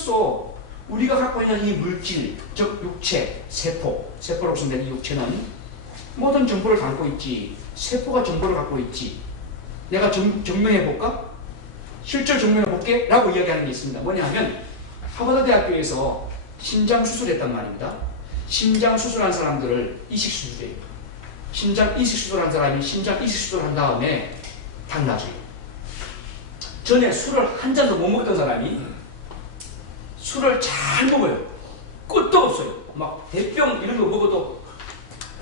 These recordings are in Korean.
비로소 우리가 갖고 있는 이 물질, 즉 육체, 세포로 구성된 이 육체는 모든 정보를 담고 있지. 세포가 정보를 갖고 있지. 내가 증명해볼까? 실제로 증명해볼게? 라고 이야기하는 게 있습니다. 뭐냐 하면 하버드 대학교에서 심장 수술했단 말입니다. 심장 수술한 사람들을 이식수술해요. 심장 이식수술한 사람이 심장 이식수술한 다음에 달라져요. 전에 술을 한 잔도 못 먹던 사람이 술을 잘 먹어요. 끝도 없어요. 막 대병 이런 거 먹어도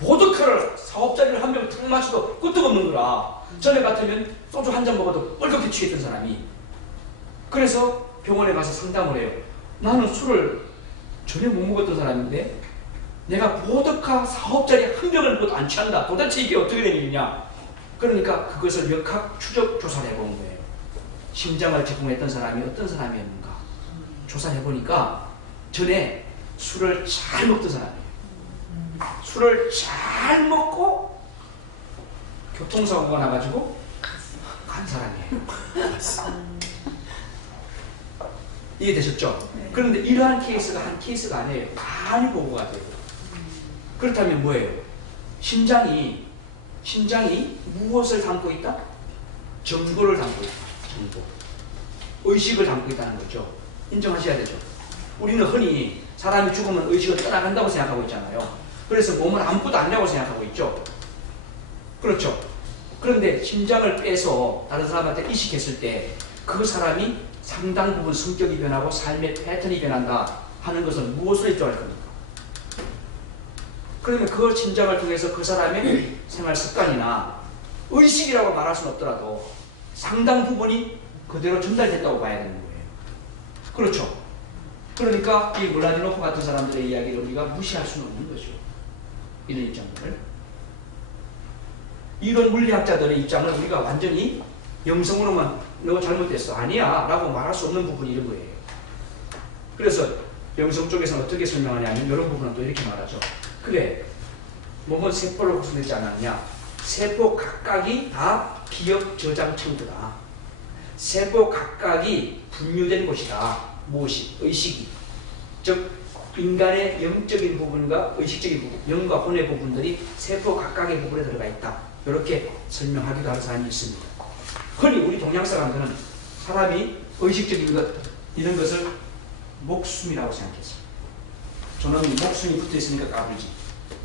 보드카를 4억짜리를 한 병 탁 마셔도 끝도 없는 거라. 전에 같으면 소주 한 잔 먹어도 뻘겋게 취했던 사람이. 그래서 병원에 가서 상담을 해요. 나는 술을 전혀 못 먹었던 사람인데 내가 보드카 4억짜리 한 병을 먹어도 안 취한다. 도대체 이게 어떻게 된 일이냐. 그러니까 그것을 역학 추적 조사를 해본 거예요. 심장을 제공했던 사람이 어떤 사람이었는가 조사를 해보니까 전에 술을 잘 먹던 사람이에요. 술을 잘 먹고 교통사고가 나가지고 간 사람이에요. 이해되셨죠? 네. 그런데 이러한 케이스가 한 케이스가 아니에요. 많이 보고가 돼요. 그렇다면 뭐예요? 심장이 무엇을 담고 있다? 정보를 담고 있다. 정보. 의식을 담고 있다는 거죠. 인정하셔야 되죠. 우리는 흔히 사람이 죽으면 의식을 떠나간다고 생각하고 있잖아요. 그래서 몸을 아무것도 아니라고 생각하고 있죠. 그렇죠. 그런데 심장을 빼서 다른 사람한테 이식했을 때 그 사람이 상당 부분 성격이 변하고 삶의 패턴이 변한다 하는 것은 무엇을 일조할 겁니까? 그러면 그 심장을 통해서 그 사람의 생활 습관이나 의식이라고 말할 수는 없더라도 상당 부분이 그대로 전달됐다고 봐야 되는 거예요. 그렇죠. 그러니까 이 몰라디노프 같은 사람들의 이야기를 우리가 무시할 수는 없는 거죠. 이런 입장을. 이런 물리학자들의 입장을 우리가 완전히 영성으로만 너 잘못됐어. 아니야. 라고 말할 수 없는 부분이 이런 거예요. 그래서 영성 쪽에서는 어떻게 설명하냐면 이런 부분은 또 이렇게 말하죠. 그래. 몸은 세포로 구성되지 않았냐. 세포 각각이 다 기억 저장 창구다. 세포 각각이 분류된 곳이다. 무엇이? 의식이. 즉 인간의 영적인 부분과 의식적인 부분, 영과 혼의 부분들이 세포 각각의 부분에 들어가 있다. 이렇게 설명하기도 하는 사람이 있습니다. 흔히 우리 동양 사람들은 사람이 의식적인 것, 이런 것을 목숨이라고 생각했어요. 저는 목숨이 붙어 있으니까 까불지.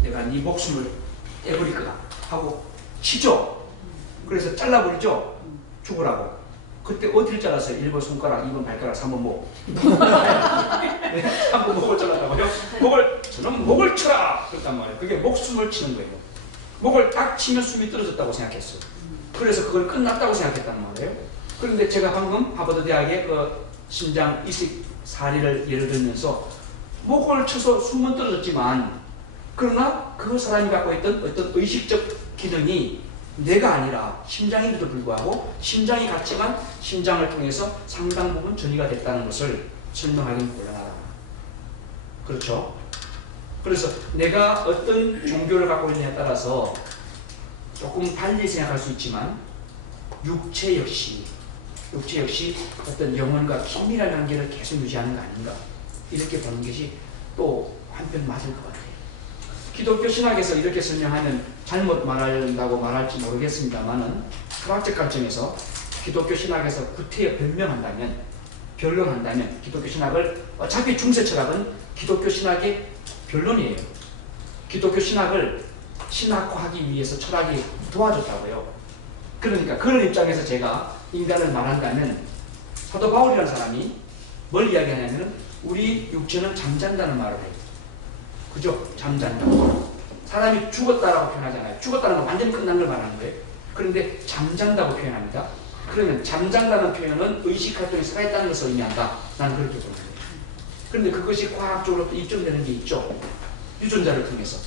내가 네 목숨을 떼버릴 거다 하고 치죠. 그래서 잘라버리죠. 죽으라고. 그때 어디를 잘랐어요? 1번 손가락, 2번 발가락, 3번 목. 네, 3번 목을 잘랐다고요? 저는 목을 쳐라! 그랬단 말이에요. 그게 목숨을 치는 거예요. 목을 딱 치면 숨이 떨어졌다고 생각했어요. 그래서 그걸 끝났다고 생각했단 말이에요. 그런데 제가 방금 하버드 대학의 그 심장 이식 사례를 예를 들면서 목을 쳐서 숨은 떨어졌지만 그러나 그 사람이 갖고 있던 어떤 의식적 기능이 뇌가 아니라 심장인데도 불구하고 심장이 같지만 심장을 통해서 상당 부분 전이가 됐다는 것을 설명하기는 곤란하다. 그렇죠? 그래서 내가 어떤 종교를 갖고 있느냐에 따라서 조금 달리 생각할 수 있지만 육체 역시 어떤 영혼과 긴밀한 관계를 계속 유지하는 거 아닌가 이렇게 보는 것이 또 한편 맞을 것 같아요. 기독교 신학에서 이렇게 설명하면 잘못 말한다고 말할지 모르겠습니다만은科学적 관점에서 기독교 신학에서 구태여 변론한다면 기독교 신학을 어차피 중세 철학은 기독교 신학의 변론이에요. 기독교 신학을 신학화하기 위해서 철학이 도와줬다고요. 그러니까 그런 입장에서 제가 인간을 말한다면 사도 바울이라는 사람이 뭘 이야기하냐면 우리 육체는 잠잔다는 말을 해요. 그죠? 잠잔다. 사람이 죽었다라고 표현하잖아요. 죽었다는 건 완전히 끝난 걸 말하는 거예요. 그런데 잠잔다고 표현합니다. 그러면 잠잔다는 표현은 의식활동이 살아있다는 것을 의미한다. 나는 그렇게 보는 거예요. 그런데 그것이 과학적으로 입증되는 게 있죠. 유전자를 통해서.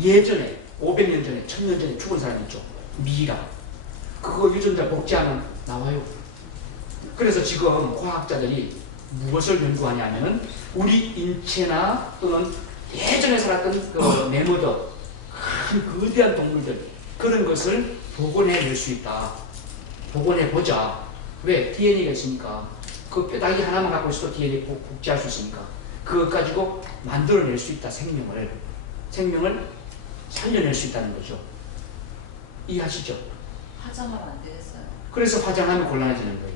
예전에 500년 전에 1000년 전에 죽은 사람이 있죠. 미이라. 그거 유전자 복제하면 나와요. 그래서 지금 과학자들이 무엇을 연구하냐면은 우리 인체나 또는 예전에 살았던 그 매머더 큰 거대한 동물들 그런 것을 복원해낼 수 있다. 복원해보자. 왜? DNA가 있으니까 그 뼈다귀 하나만 갖고 있어도 DNA 복제할 수 있으니까 그것 가지고 만들어낼 수 있다. 생명을 살려낼 수 있다는 거죠. 이해하시죠? 화장하면 안 되겠어요. 그래서 화장하면 곤란해지는 거예요.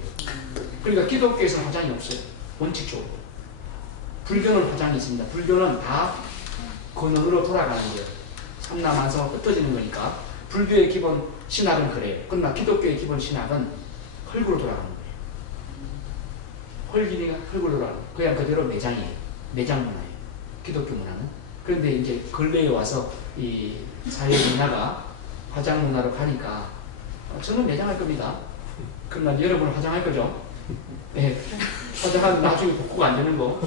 그러니까 기독교에서는 화장이 없어요. 원칙적으로. 불교는 화장이 있습니다. 불교는 다 근원으로 돌아가는 거예요. 삼라만성으로 흩어지는 거니까. 불교의 기본 신학은 그래요. 그러나 기독교의 기본 신학은 흙으로 돌아가는 거예요. 흙이니까 흙으로 돌아가는 거예요. 그냥 그대로 매장이에요. 매장 문화예요. 기독교 문화는. 그런데 이제 근래에 와서 이 사회 문화가 화장 문화로 가니까 저는 매장할 겁니다. 그러나 여러분은 화장할 거죠? 네. 화장하면 나중에 복구가 안 되는 거.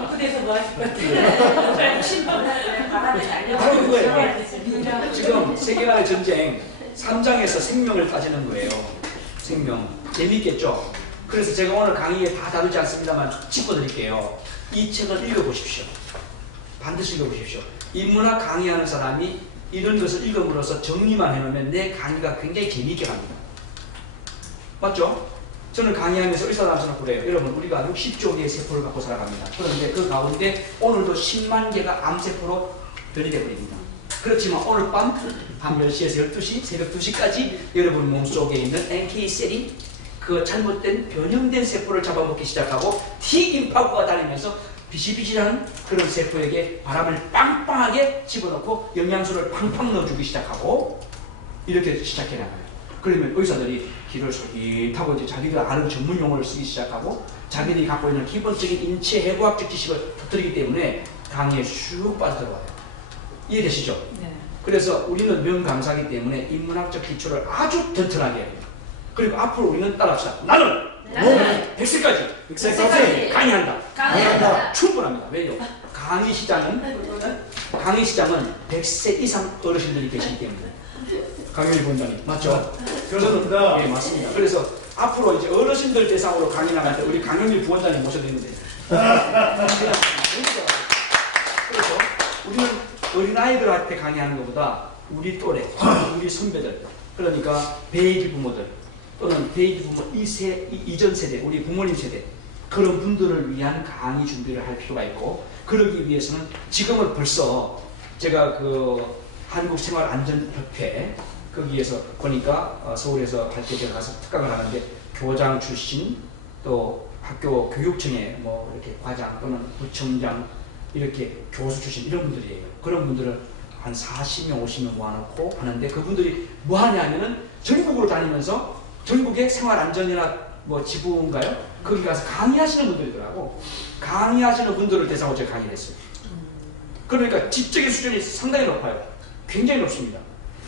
복구돼서 뭐 하실 건데? 바람에 날려. 바로 그거예요. 지금 세계관의 전쟁 3장에서 생명을 따지는 거예요. 생명. 재미있겠죠? 그래서 제가 오늘 강의에 다 다루지 않습니다만 짚어드릴게요. 이 책을 읽어보십시오. 반드시 읽어보십시오. 인문학 강의하는 사람이 이런 것을 읽음으로써 정리만 해놓으면 내 강의가 굉장히 재미있게 갑니다. 맞죠? 저는 강의하면서 의사단체는 그래요. 여러분 우리가 60조 개의 세포를 갖고 살아갑니다. 그런데 그 가운데 오늘도 10만 개가 암세포로 변이되어 버립니다. 그렇지만 오늘 밤 10시에서 12시, 새벽 2시까지 여러분 몸속에 있는 NK셀이 그 잘못된 변형된 세포를 잡아먹기 시작하고 T김파구가 다니면서 비실비실한 그런 세포에게 바람을 빵빵하게 집어넣고 영양소를 팡팡 넣어주기 시작하고 이렇게 시작해 나가요. 그러면 의사들이 귀를 솔깃하고 이제 자기가 아는 전문 용어를 쓰기 시작하고 자기들이 갖고 있는 기본적인 인체 해부학적 지식을 터뜨리기 때문에 강의에 슉 빠져들어와요. 이해되시죠? 네. 그래서 우리는 명강사이기 때문에 인문학적 기초를 아주 튼튼하게 해요. 그리고 앞으로 우리는 따라합시다. 나는 100세까지 강의한다. 충분합니다. 왜요? 강의 시장은 100세 이상 어르신들이 계시기 때문에. 강연이 본다니 맞죠? 그렇습니다. 네, 맞습니다. 그래서 앞으로 이제 어르신들 대상으로 강의 나갈 때 우리 강연일 부원장님 모셔야 되는데. 그래서 우리는 어린아이들한테 강의하는 것보다 우리 또래, 우리 선배들, 그러니까 베이비 부모들 또는 베이비 부모 이전 세대, 우리 부모님 세대 그런 분들을 위한 강의 준비를 할 필요가 있고 그러기 위해서는 지금은 벌써 제가 그 한국생활안전협회 거기에서 보니까 서울에서 할 때 제가 가서 특강을 하는데 교장 출신 또 학교 교육청에 뭐 이렇게 과장 또는 부청장 이렇게 교수 출신 이런 분들이에요. 그런 분들을 한 40명 50명 모아놓고 하는데 그분들이 뭐 하냐면은 전국으로 다니면서 전국의 생활안전이나 뭐 지부인가요? 거기 가서 강의하시는 분들이더라고. 강의하시는 분들을 대상으로 제가 강의를 했어요. 그러니까 지적인 수준이 상당히 높아요. 굉장히 높습니다.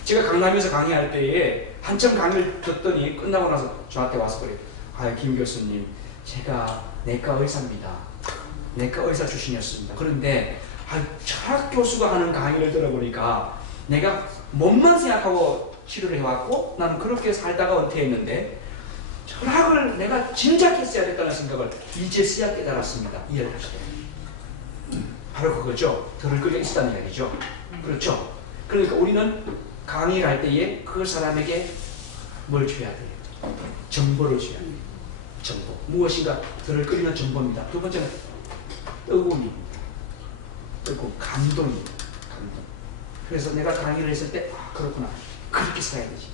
제가 강남에서 강의할 때에 한참 강의를 듣더니 끝나고 나서 저한테 와서 그래요. 아, 김 교수님, 제가 내과 의사입니다. 내과 의사 출신이었습니다. 그런데 철학 교수가 하는 강의를 들어보니까 내가 몸만 생각하고 치료를 해왔고 나는 그렇게 살다가 은퇴했는데 철학을 내가 진작 했어야 됐다는 생각을 이제서야 깨달았습니다. 이해를 하시죠? 바로 그거죠. 들을 끓여 있었다는 이야기죠. 그렇죠? 그러니까 우리는 강의를 할 때에 그 사람에게 뭘 줘야 돼요? 정보를 줘야 돼요. 정보. 무엇인가 들을 끓이는 정보입니다. 두 번째는 뜨거움입니다. 뜨거움, 감동입니다. 감동. 그래서 내가 강의를 했을 때, 아, 그렇구나. 그렇게 살아야 되지.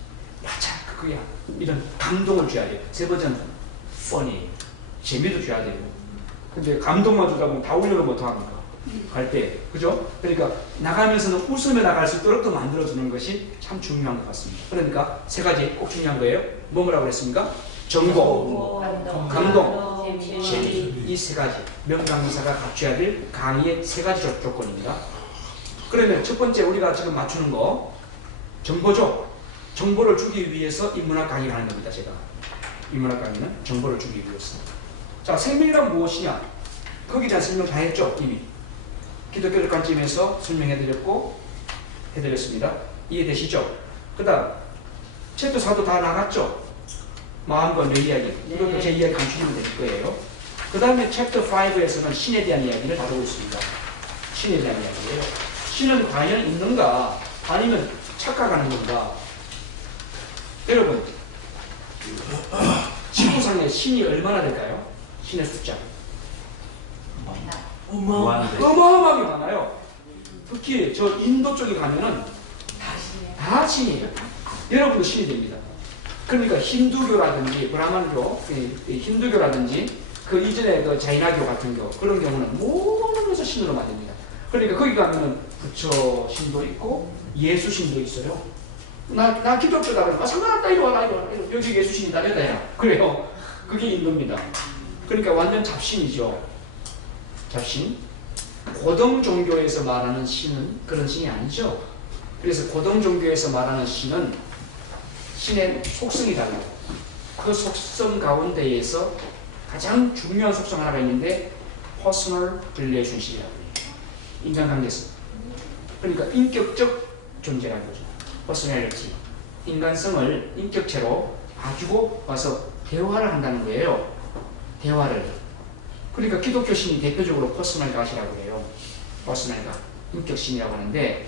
맞아, 그거야. 이런 감동을 줘야 돼요. 세 번째는 funny. 재미도 줘야 되고. 근데 감동만 주다 보면 다 울려는 못 합니까? 갈 때. 그죠? 그러니까 나가면서는 웃으며 나갈 수 있도록 또 만들어주는 것이 참 중요한 것 같습니다. 그러니까 세 가지 꼭 중요한 거예요. 뭐라고 했습니까? 정보, 감동, 재미. 이 세 가지. 명강사가 갖춰야 될 강의의 세 가지 조건입니다. 그러면 첫 번째 우리가 지금 맞추는 거 정보죠. 정보를 주기 위해서 인문학 강의를 하는 겁니다. 제가. 인문학 강의는 정보를 주기 위해서. 자, 생명이란 무엇이냐? 거기에 대한 설명 다 했죠, 이미. 기독교적 관점에서 설명해드렸고 해드렸습니다. 이해되시죠? 그 다음 챕터 4도 다 나갔죠? 마음과 뇌 이야기. 이것도 제 이야기 감추면 될 거예요. 그 다음에 챕터 5에서는 신에 대한 이야기를 다루고 있습니다. 신에 대한 이야기예요. 신은 과연 있는가? 아니면 착각하는 건가? 여러분 지구상 세상에 신이 얼마나 될까요? 신의 숫자 무한대. 어마어마하게 많아요. 특히 저 인도 쪽에 가면은 다 신이에요. 여러분도 신이 됩니다. 그러니까 힌두교라든지 브라만교, 힌두교라든지 그 이전에 그 자이나교 같은 교 그런 경우는 모든 것을 신으로 만듭니다. 그러니까 거기 가면은 부처 신도 있고 예수 신도 있어요. 나 기독교다 그러면 상관없다 이리 와라 이리 와라 여기 예수 신이다 이래요. 그래요. 그게 인도입니다. 그러니까 완전 잡신이죠. 잡신. 고등 종교에서 말하는 신은 그런 신이 아니죠. 그래서 고등 종교에서 말하는 신은 신의 속성이 달라요. 그 속성 가운데에서 가장 중요한 속성 하나가 있는데 personal relationship이라고 해요. 인간관계성. 그러니까 인격적 존재라는 거죠. personality. 인간성을 인격체로 가지고 와서 대화를 한다는 거예요. 대화를. 그러니까 기독교 신이 대표적으로 퍼스널 갓이라고 해요. 퍼스널 갓. 인격신이라고 하는데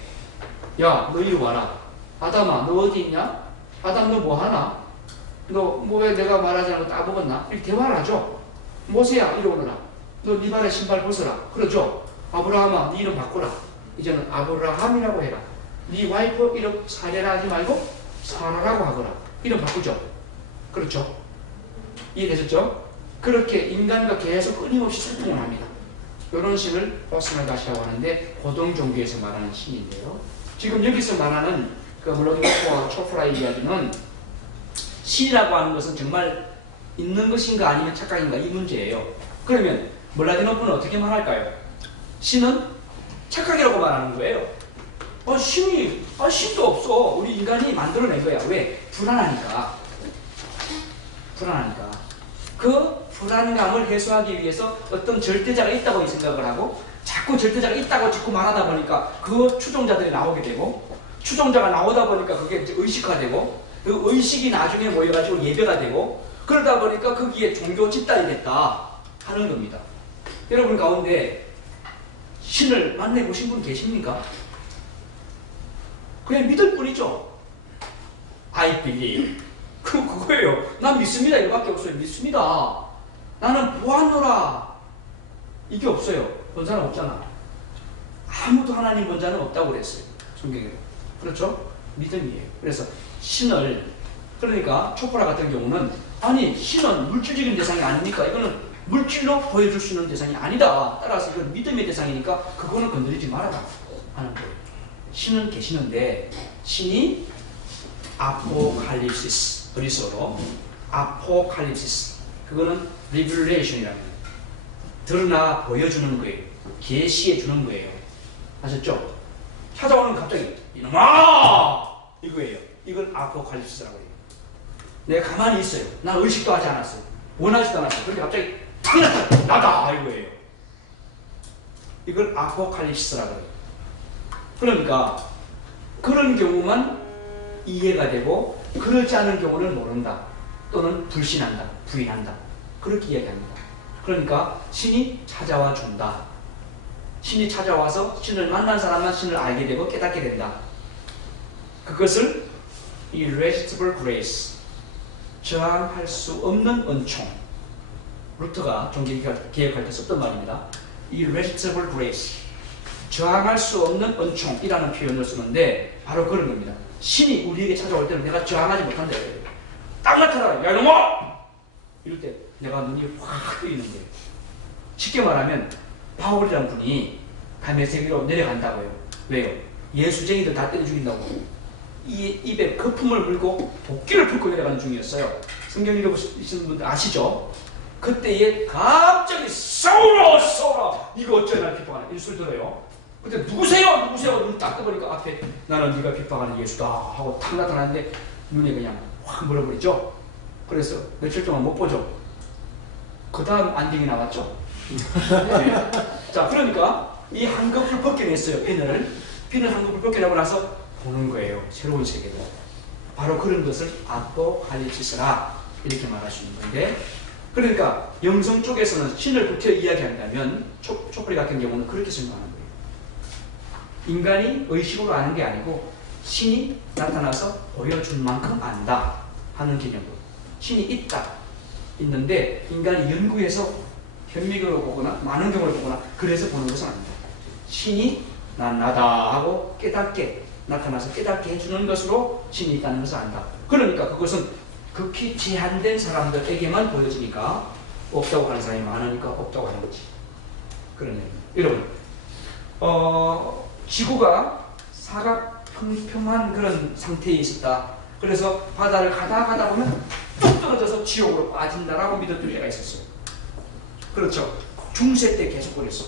야, 너 이리 와라. 아담아, 너 어디 있냐? 아담 너 뭐 하나? 너 뭐 왜 내가 말하지 않고 따먹었나? 이렇게 대화를 하죠. 모세야, 이리 오너라. 너 네 발에 신발 벗어라. 그러죠. 아브라함아, 네 이름 바꾸라. 이제는 아브라함이라고 해라. 네 와이프 이름 사레라 하지 말고 사라라고 하거라. 이름 바꾸죠. 그렇죠. 이해되셨죠? 그렇게 인간과 계속 끊임없이 소통을 합니다. 이런 신을 퍼스널 갓이라고 하는데 고등 종교에서 말하는 신인데요. 지금 여기서 말하는 그 물론과 초프라의 이야기는 신이라고 하는 것은 정말 있는 것인가 아니면 착각인가 이 문제예요. 그러면 몰라디노프는 어떻게 말할까요? 신은 착각이라고 말하는 거예요. 신도 없어. 우리 인간이 만들어낸 거야. 왜? 불안하니까. 불안하니까. 그 불안감을 해소하기 위해서 어떤 절대자가 있다고 생각을 하고 자꾸 절대자가 있다고 자꾸 말하다 보니까 그 추종자들이 나오게 되고 추종자가 나오다 보니까 그게 이제 의식화되고 그 의식이 나중에 모여가지고 예배가 되고 그러다 보니까 거기에 종교 집단이 됐다 하는 겁니다. 여러분 가운데 신을 만나보신 분 계십니까? 그냥 믿을 뿐이죠. I believe. 그거예요. 난 믿습니다. 이거밖에 없어요. 믿습니다. 나는 보았노라. 이게 없어요. 본 사람 없잖아. 아무도 하나님 본 자는 없다고 그랬어요. 성경에. 그렇죠? 믿음이에요. 그래서 신을 그러니까 초프라 같은 경우는 아니 신은 물질적인 대상이 아닙니까? 이거는 물질로 보여줄 수 있는 대상이 아니다. 따라서 이건 믿음의 대상이니까 그거는 건드리지 말아라 하는 거예요. 신은 계시는데 신이 아포칼립시스 그리스어로 아포칼립시스 그거는 리뷰레이션이라는 거예요. 드러나 보여주는 거예요. 계시해 주는 거예요. 아셨죠? 찾아오는 갑자기 이놈아 이거예요. 이걸 아포칼립시스라고 해요. 내가 가만히 있어요. 난 의식도 하지 않았어요. 원하지도 않았어요. 그런데 갑자기 탁 나다 이거예요. 이걸 아포칼립시스라고 해요. 그러니까 그런 경우만 이해가 되고 그렇지 않은 경우는 모른다. 또는 불신한다. 부인한다. 그렇게 이야기합니다. 그러니까 신이 찾아와 준다. 신이 찾아와서 신을 만난 사람만 신을 알게 되고 깨닫게 된다. 그것을 irresistible grace 저항할 수 없는 은총 루터가 종교개혁할 때 썼던 말입니다. irresistible grace 저항할 수 없는 은총이라는 표현을 쓰는데 바로 그런 겁니다. 신이 우리에게 찾아올 때는 내가 저항하지 못한다. 딱 나타나라. 야 이놈아! 이럴 때 내가 눈이 확 뜨이는 거예요. 쉽게 말하면 바울이라는 분이 담에색으로 내려간다고요. 왜요? 예수쟁이들 다 때려 죽인다고. 입에 거품을 물고 도끼를 풀고 내려가는 중이었어요. 성경 읽어보시는 분들 아시죠? 그때에 갑자기 싸우라 이거 어쩌나 날 비판하는 이 소리 들어요. 그때 누구세요? 눈 딱 떠보니까 앞에 나는 네가 비판하는 예수다 하고 탁 나타나는데 눈에 그냥 확 물어버리죠. 그래서 며칠 동안 못 보죠. 그 다음 안딩이 나왔죠. 네. 자, 그러니까 이 한꺼풀 벗겨냈어요. 핀을 한꺼풀 벗겨내고 나서 보는 거예요. 새로운 세계를. 바로 그런 것을 아포칼립시스라 이렇게 말할 수 있는 건데, 그러니까 영성 쪽에서는 신을 붙여 이야기한다면 초프리 같은 경우는 그렇게 설명하는 거예요. 인간이 의식으로 아는 게 아니고 신이 나타나서 보여준 만큼 안다 하는 개념으로 신이 있다. 있는데 인간이 연구해서 현미경으로 보거나 많은 경우를 보거나 그래서 보는 것은 아닙니다. 신이 난 나다 하고 깨닫게 나타나서 깨닫게 해주는 것으로 신이 있다는 것을 안다. 그러니까 그것은 극히 제한된 사람들에게만 보여지니까 없다고 하는 사람이 많으니까 없다고 하는 거지. 그런 얘기입니다. 여러분, 지구가 사각평평한 그런 상태에 있었다. 그래서 바다를 가다 보면 뚝 떨어져서 지옥으로 빠진다라고 믿었던 때가 있었어요. 그렇죠. 중세 때 계속 그랬어.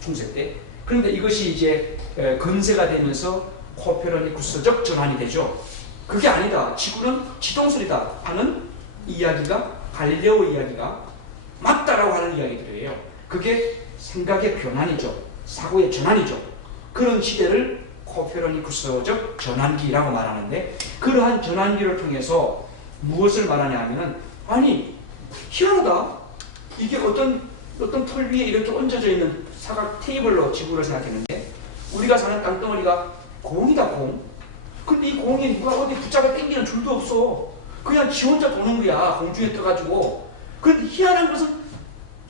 중세 때. 그런데 이것이 이제 근세가 되면서 코페르니쿠스적 전환이 되죠. 그게 아니다. 지구는 지동설이다 하는 이야기가 갈릴레오 이야기가 맞다라고 하는 이야기들이에요. 그게 생각의 변환이죠. 사고의 전환이죠. 그런 시대를 코페르니쿠스적 전환기라고 말하는데 그러한 전환기를 통해서 무엇을 말하냐 하면은 아니 희한하다. 이게 어떤 털 위에 이렇게 얹어져 있는 사각 테이블로 지구를 생각했는데 우리가 사는 땅덩어리가 공이다 공. 근데 이 공이 누가 어디 붙잡아 당기는 줄도 없어. 그냥 지 혼자 도는 거야. 공중에 떠가지고. 그런데 희한한 것은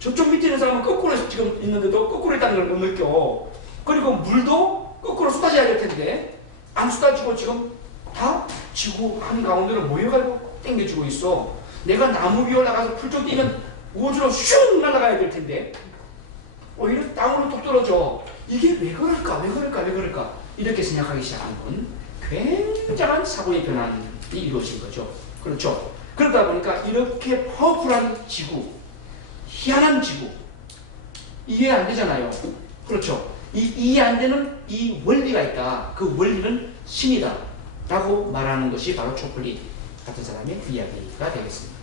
저쪽 밑에 있는 사람은 거꾸로 지금 있는데도 거꾸로 있다는 걸 못 느껴. 그리고 물도 거꾸로 쏟아져야 될 텐데 안 쏟아지고 지금 다 지구 한가운데로 모여가지고 당겨지고 있어. 내가 나무 위에 올라가서 풀쭉 뛰면 우주로 슝 날아가야 될 텐데 오히려 땅으로 뚝 떨어져. 이게 왜 그럴까? 이렇게 생각하기 시작한 건 굉장한 사고의 변환이 이루어진 거죠. 그렇죠? 그러다 보니까 이렇게 파워풀한 지구, 희한한 지구 이해 안 되잖아요. 그렇죠? 이해 안 되는 이 원리가 있다. 그 원리는 신이다 라고 말하는 것이 바로 초플리 같은 사람의 이야기가 되겠습니다.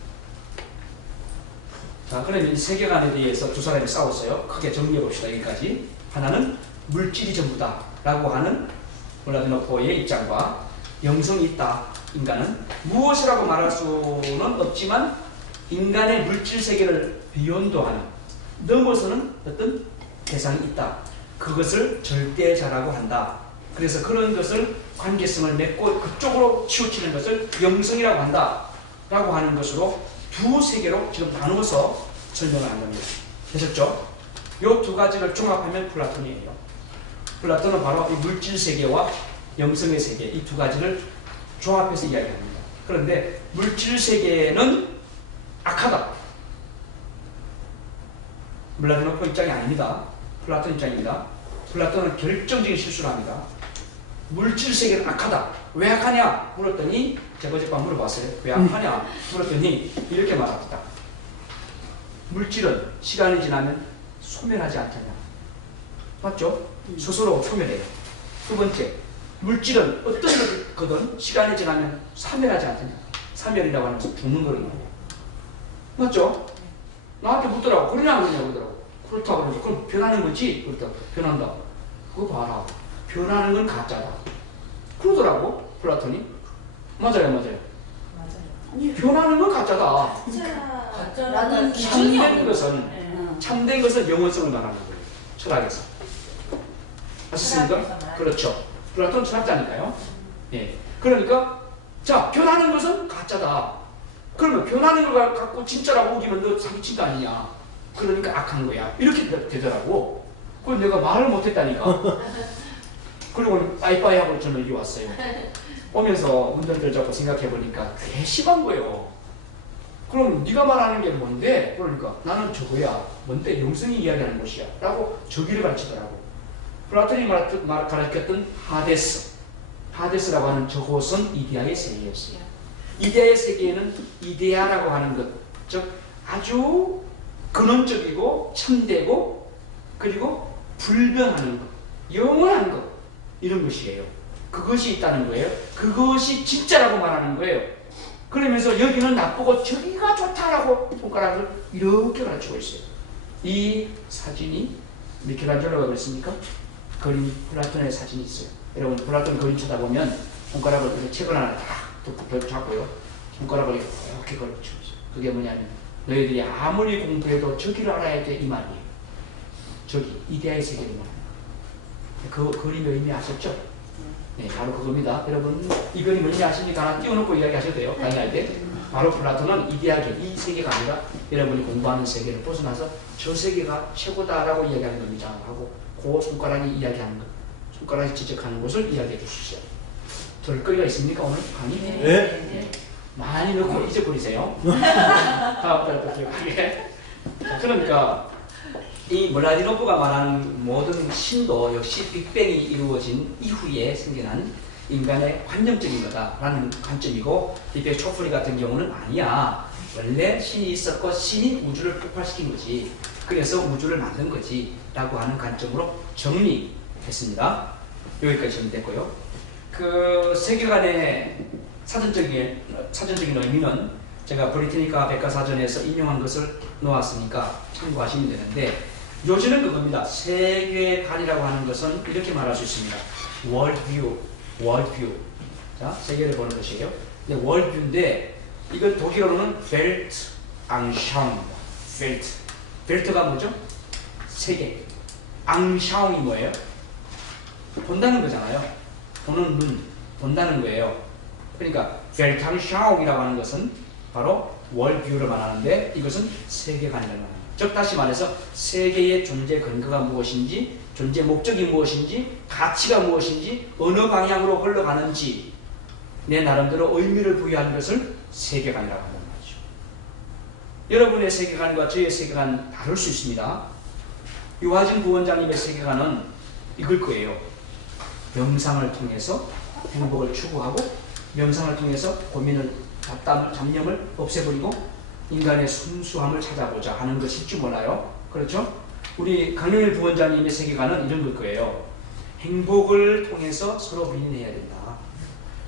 자, 그러면 이 세계관에 대해서 두 사람이 싸웠어요. 크게 정리해 봅시다. 여기까지. 하나는 물질이 전부다 라고 하는 블라디노포의 입장과 영성이 있다. 인간은 무엇이라고 말할 수는 없지만 인간의 물질 세계를 비욘도하는 넘어서는 어떤 대상이 있다. 그것을 절대자라고 한다. 그래서 그런 것을 관계성을 맺고 그쪽으로 치우치는 것을 영성이라고 한다. 라고 하는 것으로 두 세계로 지금 나누어서 설명을 한 겁니다. 되셨죠? 이 두 가지를 종합하면 플라톤이에요. 플라톤은 바로 이 물질 세계와 영성의 세계 이 두 가지를 종합해서 이야기합니다. 그런데 물질 세계는 악하다. 블라디노포 입장이 아닙니다. 플라톤 입장입니다. 플라톤은 결정적인 실수를 합니다. 물질 세계는 악하다. 왜 악하냐? 물었더니 제가 어젯밤 물어봤어요. 왜 악하냐? 물었더니 이렇게 말합니다. 물질은 시간이 지나면 소멸하지 않잖냐. 맞죠? 스스로 소멸해요. 두 번째, 물질은 어떤 거든 시간이 지나면 사멸하지 않잖냐. 사멸이라고 하는 것은 죽는 거거든요. 맞죠? 나한테 묻더라고. 그러냐 안 그러냐고 그러더라고. 그렇다고 그러죠. 그럼 변하는 거지? 그렇다고. 변한다. 그거 봐라. 변하는 건 가짜다. 그러더라고. 플라톤이. 맞아요. 변하는 건 가짜다. 가짜라는 기준이 없는 참된 것은 영원성을 말하는 거예요. 철학에서. 아셨습니까? 그렇죠. 플라톤 철학자니까요. 예. 그러니까 자, 변하는 것은 가짜다. 그러면 변하는 걸 갖고 진짜라고 우기면 너 사기친 거 아니냐. 그러니까 악한 거야. 이렇게 되더라고. 그걸 내가 말을 못했다니까. 그리고 빠이빠이 하고 저는 여기 왔어요. 오면서 운전대를 잡고 생각해보니까 괘씸한 거예요. 그럼 네가 말하는 게 뭔데? 그러니까 나는 저거야. 뭔데? 영성이 이야기하는 것이야. 라고 저기를 가르치더라고. 플라톤이 가르쳤던 하데스라고 하는 저곳은 이데아의 세계였어요. 이데아의 세계에는 이데아라고 하는 것, 즉 아주 근원적이고 참되고 그리고 불변하는 것, 영원한 것 이런 것이에요. 그것이 있다는 거예요. 그것이 진짜라고 말하는 거예요. 그러면서 여기는 나쁘고 저기가 좋다라고 손가락을 이렇게 가르치고 있어요. 이 사진이 미켈란젤로가 그랬습니까? 그림 플라톤의 사진이 있어요. 여러분 플라톤 그림 쳐다보면 손가락을 이렇게 책을 하나 딱 잡고요. 손가락을 이렇게 걸치고 있어요. 그게 뭐냐면 너희들이 아무리 공부해도 저기를 알아야 돼 이 말이에요. 저기 이데아의 세계를 말합니다. 그 그림의 의미 아셨죠? 네, 바로 그겁니다. 여러분 이 그림 의미 아십니까? 하나 띄워놓고 이야기하셔도 돼요. 강의할 때. 바로 플라톤은 이데아계, 이 세계가 아니라 여러분이 공부하는 세계를 벗어나서 저 세계가 최고다라고 이야기하는 겁니다 하고 그 손가락이 이야기하는 것, 손가락이 지적하는 것을 이야기해 주시죠. 들을 거리가 있습니까 오늘 강의? 네. 많이 넣고 잊어버리세요. 다음 달부터 기억하게. 그러니까 이 몰라디노프가 말하는 모든 신도 역시 빅뱅이 이루어진 이후에 생겨난 인간의 관념적인 거다라는 관점이고, 디페 초프리 같은 경우는 아니야. 원래 신이 있었고 신이 우주를 폭발시킨 거지. 그래서 우주를 만든 거지 라고 하는 관점으로 정리했습니다. 여기까지 정리됐고요. 그 세계관의 사전적인 의미는 제가 브리티니카 백과사전에서 인용한 것을 놓았으니까 참고하시면 되는데, 요지는 그겁니다. 세계관이라고 하는 것은 이렇게 말할 수 있습니다. 월드뷰. 자, 세계를 보는 것이에요. 월드뷰인데 이건 독일어로는 벨트앙샤움입니다. 벨트가 뭐죠? 세계. 앙샤움이 뭐예요? 본다는 거잖아요. 보는 눈, 본다는 거예요. 그러니까 벨트앙샤움이라고 하는 것은 바로 월드뷰를 말하는데, 이것은 세계관이라는 말입니다. 즉 다시 말해서 세계의 존재 근거가 무엇인지, 존재 목적이 무엇인지, 가치가 무엇인지, 어느 방향으로 흘러가는지 내 나름대로 의미를 부여하는 것을 세계관이라고 하는 말이죠. 여러분의 세계관과 저의 세계관 다를 수 있습니다. 유화진 부원장님의 세계관은 이걸 거예요. 명상을 통해서 행복을 추구하고, 명상을 통해서 고민을, 잡념을 없애버리고 인간의 순수함을 찾아보자 하는 것일 줄 몰라요. 그렇죠? 우리 강용일 부원장님의 세계관은 이런 걸 거예요. 행복을 통해서 서로 윈윈해야 된다.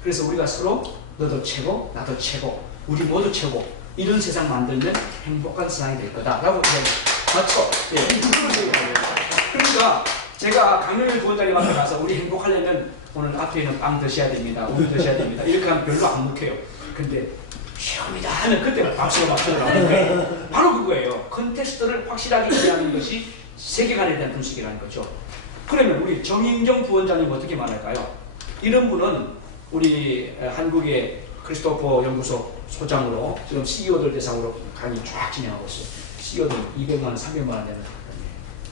그래서 우리가 서로 너도 최고, 나도 최고, 우리 모두 최고, 이런 세상 만들면 행복한 세상이 될 거다라고 맞죠? 예. 그러니까 제가 강용일 부원장님 앞에 가서 우리 행복하려면 오늘 앞에 있는 빵 드셔야 됩니다, 우유 드셔야 됩니다, 이렇게 하면 별로 안 먹혀요. 근데 최고입니다 하면 그때 박수가 맞더라고요. 바로 그거예요. 컨텍스트를 확실하게 이해하는 것이 세계관에 대한 분석이라는 거죠. 그러면 우리 정인경 부원장님 어떻게 말할까요? 이런 분은 우리 한국의 크리스토퍼 연구소 소장으로 지금 CEO들 대상으로 강의 쫙 진행하고 있어요. CEO들 200만 원, 300만 원 되는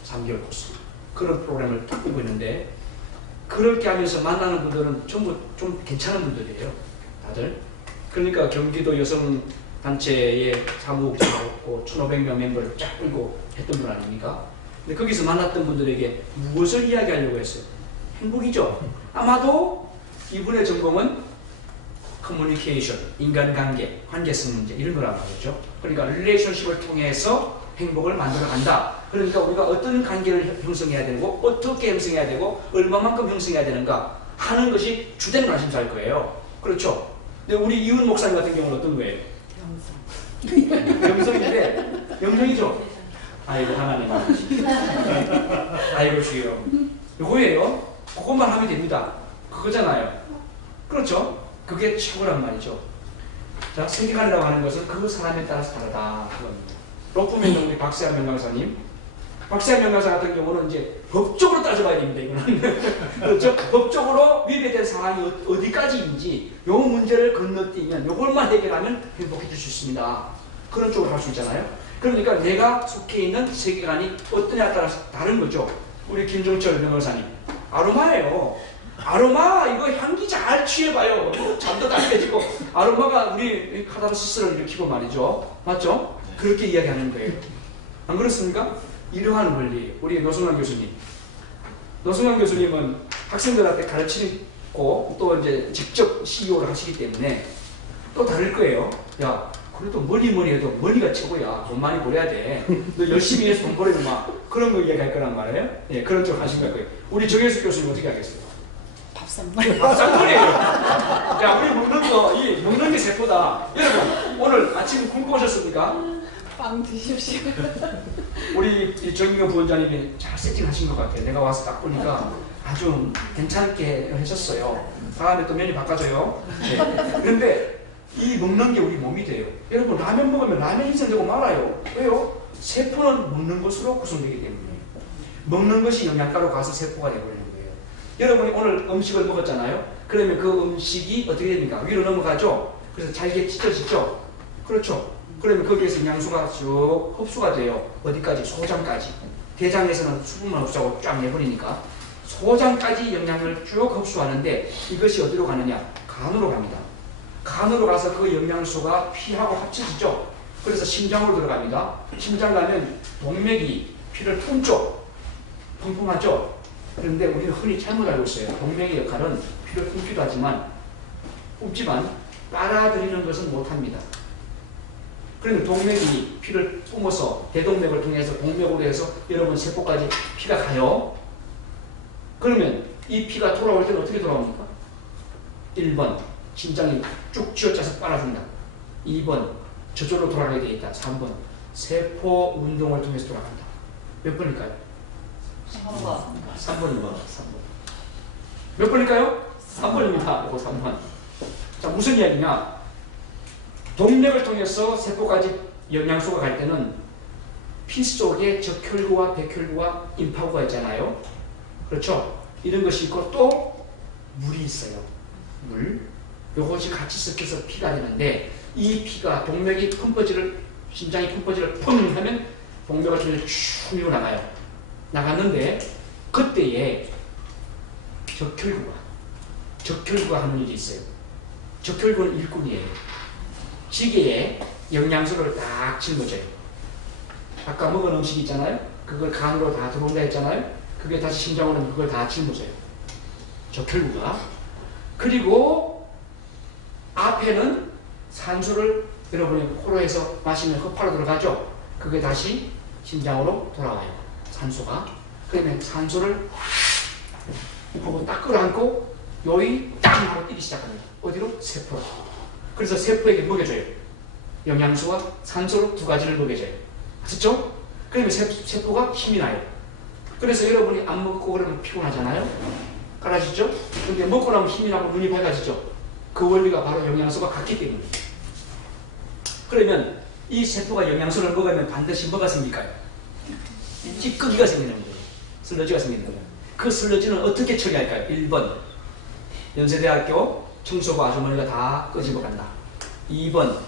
3개월 코스, 그런 프로그램을 딱 보고 있는데, 그렇게 하면서 만나는 분들은 전부 좀 괜찮은 분들이에요. 다들. 그러니까 경기도 여성단체의 사무국장하고 1,500명 멤버를 쫙 끌고 했던 분 아닙니까? 근데 거기서 만났던 분들에게 무엇을 이야기하려고 했어요? 행복이죠. 아마도 이분의 전공은 커뮤니케이션, 인간관계, 관계성 문제 이런 거란 말이죠. 그러니까 릴레이션십을 통해서 행복을 만들어 간다. 그러니까 우리가 어떤 관계를 형성해야 되고, 어떻게 형성해야 되고, 얼마만큼 형성해야 되는가 하는 것이 주된 관심사일 거예요. 그렇죠? 근데 우리 이훈 목사님 같은 경우는 어떤 거예요? 영성인데, 영성이죠? 아이고 하나님 아이고 주여, 요거예요. 그것만 하면 됩니다. 그거잖아요. 그렇죠? 그게 최고란 말이죠. 자, 세계관이라고 하는 것은 그 사람에 따라서 다르다 그겁니다. 로프맨 우리 박세한 명강사님, 박세한 명강사 같은 경우는 이제 법적으로 따져봐야 됩니다. 이거는 그렇죠? 법적으로 위배된 상황이 어디까지인지 요 문제를 건너뛰면, 요걸만 해결하면 행복해질 수 있습니다. 그런 쪽으로 할 수 있잖아요. 그러니까 내가 속해 있는 세계관이 어떠냐에 따라서 다른 거죠. 우리 김종철 명강사님 아로마예요. 아로마 이거 향기 잘 취해봐요. 잠도 딱 깨지고 아로마가 우리 카타르시스를 일으키고 말이죠. 맞죠? 그렇게 이야기하는 거예요. 안 그렇습니까? 이러한 원리. 우리 노승환 교수님은 학생들한테 가르치고 또 이제 직접 CEO를 하시기 때문에 또 다를 거예요. 야, 그래도 뭐니 해도 머니가 최고야. 돈 많이 벌어야 돼. 너 열심히 해서 돈 벌어야 막 그런 거 이야기할 거란 말이에요. 예, 그런 쪽 하신 거예요. 우리 정혜수 교수님 어떻게 하겠어요? 밥상머리예요. 야, 우리 먹는 게 세포다. 여러분, 오늘 아침 굶고 오셨습니까? 빵 드십시오. 우리 정인경 부원장님이 잘 세팅하신 것 같아요. 내가 와서 딱 보니까 아주 괜찮게 하셨어요. 다음에 또 메뉴 바꿔줘요. 네. 그런데 이 먹는 게 우리 몸이 돼요. 여러분, 라면 먹으면 라면 인생되고 말아요. 왜요? 세포는 먹는 것으로 구성되기 때문에. 먹는 것이 영양가로 가서 세포가 되버리는 거예요. 여러분이 오늘 음식을 먹었잖아요. 그러면 그 음식이 어떻게 됩니까? 위로 넘어가죠? 그래서 잘게 찢어지죠? 그렇죠. 그러면 거기에서 영양소가 쭉 흡수가 돼요. 어디까지? 소장까지. 대장에서는 수분만 흡수하고 쫙 내버리니까 소장까지 영양을 쭉 흡수하는데 이것이 어디로 가느냐? 간으로 갑니다. 간으로 가서 그 영양소가 피하고 합쳐지죠. 그래서 심장으로 들어갑니다. 심장 가면 동맥이 피를 품죠. 펑펑하죠. 그런데 우리는 흔히 잘못 알고 있어요. 동맥의 역할은 피를 품기도 하지만 품지만 빨아들이는 것은 못합니다. 그러면 동맥이 피를 뿜어서 대동맥을 통해서 동맥으로 해서 여러분 세포까지 피가 가요. 그러면 이 피가 돌아올 때는 어떻게 돌아옵니까? 1번 심장이 쭉 쥐어짜서 빨아준다. 2번 저절로 돌아가게 되어 있다. 3번 세포 운동을 통해서 돌아간다. 몇 번일까요? 3번입니다. 3번. 몇 번일까요? 3번입니다. 이거 3번. 자, 무슨 이야기냐? 동맥을 통해서 세포까지 영양소가 갈 때는 피 속에 적혈구와 백혈구와 임파구가 있잖아요. 그렇죠? 이런 것이 있고 또 물이 있어요. 물. 요것이 같이 섞여서 피가 되는데 이 피가 동맥이 펌퍼지를 심장이 펌퍼지를 펑 하면 동맥을 통해서 쭉 밀고 나가요. 나갔는데 그때에 적혈구가 하는 일이 있어요. 적혈구는 일꾼이에요. 지게에 영양소를 딱 짊어져요. 아까 먹은 음식 있잖아요. 그걸 간으로 다 들어온다 했잖아요. 그게 다시 심장으로 그걸 다 짊어져요. 적혈구가. 그리고 앞에는 산소를 여러분이 코로 해서 마시면 허파로 들어가죠. 그게 다시 심장으로 돌아와요. 산소가. 그러면 산소를 하고 딱 끌어안고 요이 땅 하고 뛰기 시작합니다. 어디로? 세포로. 그래서 세포에게 먹여줘요. 영양소와 산소로 두 가지를 먹여줘요. 아셨죠? 그러면 세포가 힘이 나요. 그래서 여러분이 안 먹고 그러면 피곤하잖아요. 깔아지죠? 근데 먹고 나면 힘이 나고 눈이 밝아지죠? 그 원리가 바로 영양소가 같기 때문이에요. 그러면 이 세포가 영양소를 먹으면 반드시 뭐가 생길까요? 찌꺼기가 생기는 거예요. 슬러지가 생기는 거예요. 그 슬러지는 어떻게 처리할까요? 1번 연세대학교 청소부 아주머니가 다 끄집어 간다. 2번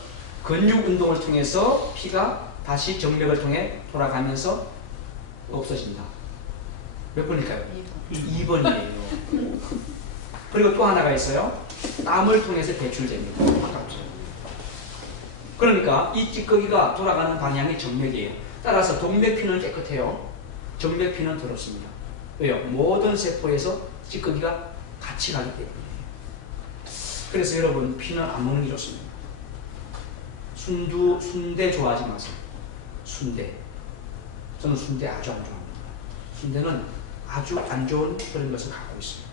근육 운동을 통해서 피가 다시 정맥을 통해 돌아가면서 없어진다. 몇 번일까요? 2번이에요. 그리고 또 하나가 있어요. 땀을 통해서 배출됩니다. 아깝죠. 그러니까 이 찌꺼기가 돌아가는 방향이 정맥이에요. 따라서 동맥피는 깨끗해요. 정맥피는 더럽습니다. 왜요? 모든 세포에서 찌꺼기가 같이 가기 때문이에요. 그래서 여러분 피는 안 먹는 게 좋습니다. 순대 좋아하지 마세요. 순대. 저는 순대 아주 안 좋아합니다. 순대는 아주 안 좋은 그런 것을 갖고 있어요.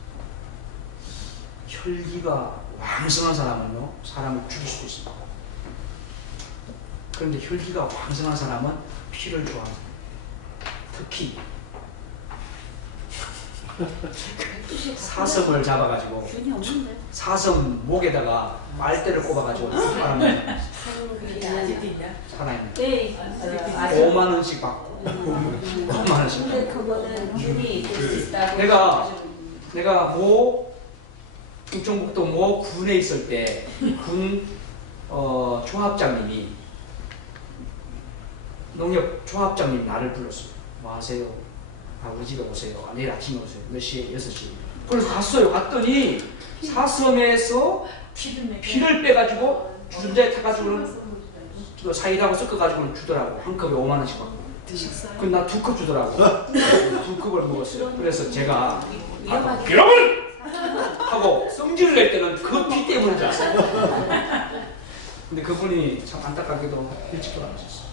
혈기가 왕성한 사람은요, 사람을 죽일 수도 있습니다. 그런데 혈기가 왕성한 사람은 피를 좋아합니다. 특히 사슴을 잡아가지고 사슴 목에다가 말대를 꼽아가지고 말하면 살아있는 5만 원씩 받고 5만 원씩 근데 그거는 균이 될 수 있다고. 내가 충청북도 모 군에 있을 때 군 총합장님이 농협 총합장님 나를 불렀어요. 뭐 하세요? 우리 집에 오세요. 내일 아침에 오세요. 몇 시에? 6시. 그래서 갔어요. 갔더니 사슴에서 피를 빼가지고 주전자에 타가지고는 사이다하고 섞어가지고 주더라고. 한 컵에 5만 원씩 받고. 그 나 2컵 주더라고. 2컵을 먹었어요. 그래서 제가 여러분! 하고 성질을 낼 때는 그 피 때문인 줄 알았어요. 근데 그분이 참 안타깝게도 일찍 돌아가셨어요.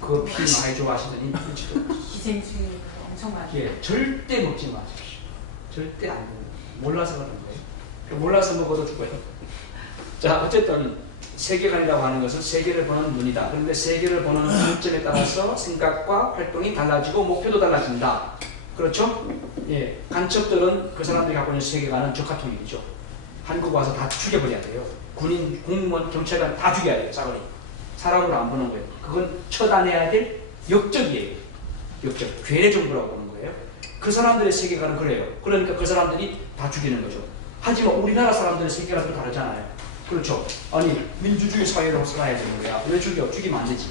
그 피 많이 좋아하시더니 일찍 돌아가셨어요. 기생충이 엄청 많아요. 예, 절대 먹지 마십시오. 절대 안 먹어요. 몰라서 그런 거예요. 몰라서 먹어도 죽어요. 자, 어쨌든 세계관이라고 하는 것은 세계를 보는 눈이다. 그런데 세계를 보는 관점에 따라서 생각과 활동이 달라지고 목표도 달라진다. 그렇죠? 예, 간첩들은 그 사람들이 갖고 있는 세계관은 적합통일이죠. 한국 와서 다 죽여버려야 돼요. 군인, 공무원, 경찰관 다 죽여야 돼요. 싸그리. 사람으로 안 보는 거예요. 그건 처단해야 될 역적이에요. 역적. 괴뢰 정부라고 보는 거예요. 그 사람들의 세계관은 그래요. 그러니까 그 사람들이 다 죽이는 거죠. 하지만 우리나라 사람들의 세계관은 다르잖아요. 그렇죠. 아니 민주주의 사회로 살아야 되는 거야. 왜 죽여? 죽이면 안 되지.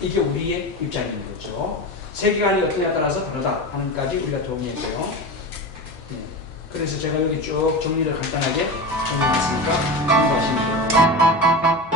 이게 우리의 입장인 거죠. 세계관이 어떠냐에 따라서 다르다 하는 까지 우리가 동의했고요. 네. 그래서 제가 여기 쭉 정리를 간단하게 정리했으니까 참고하시면 돼요.